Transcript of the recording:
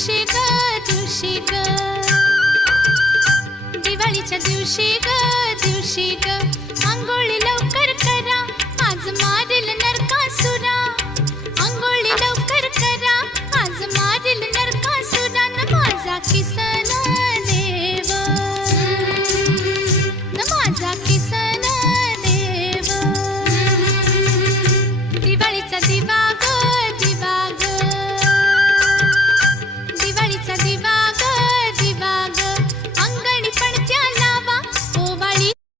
दिवशी ग दिवशी ग दिवाळीच्या दिवशी ग दिवशी ग आंघोळी लवकर करा आज माझ्या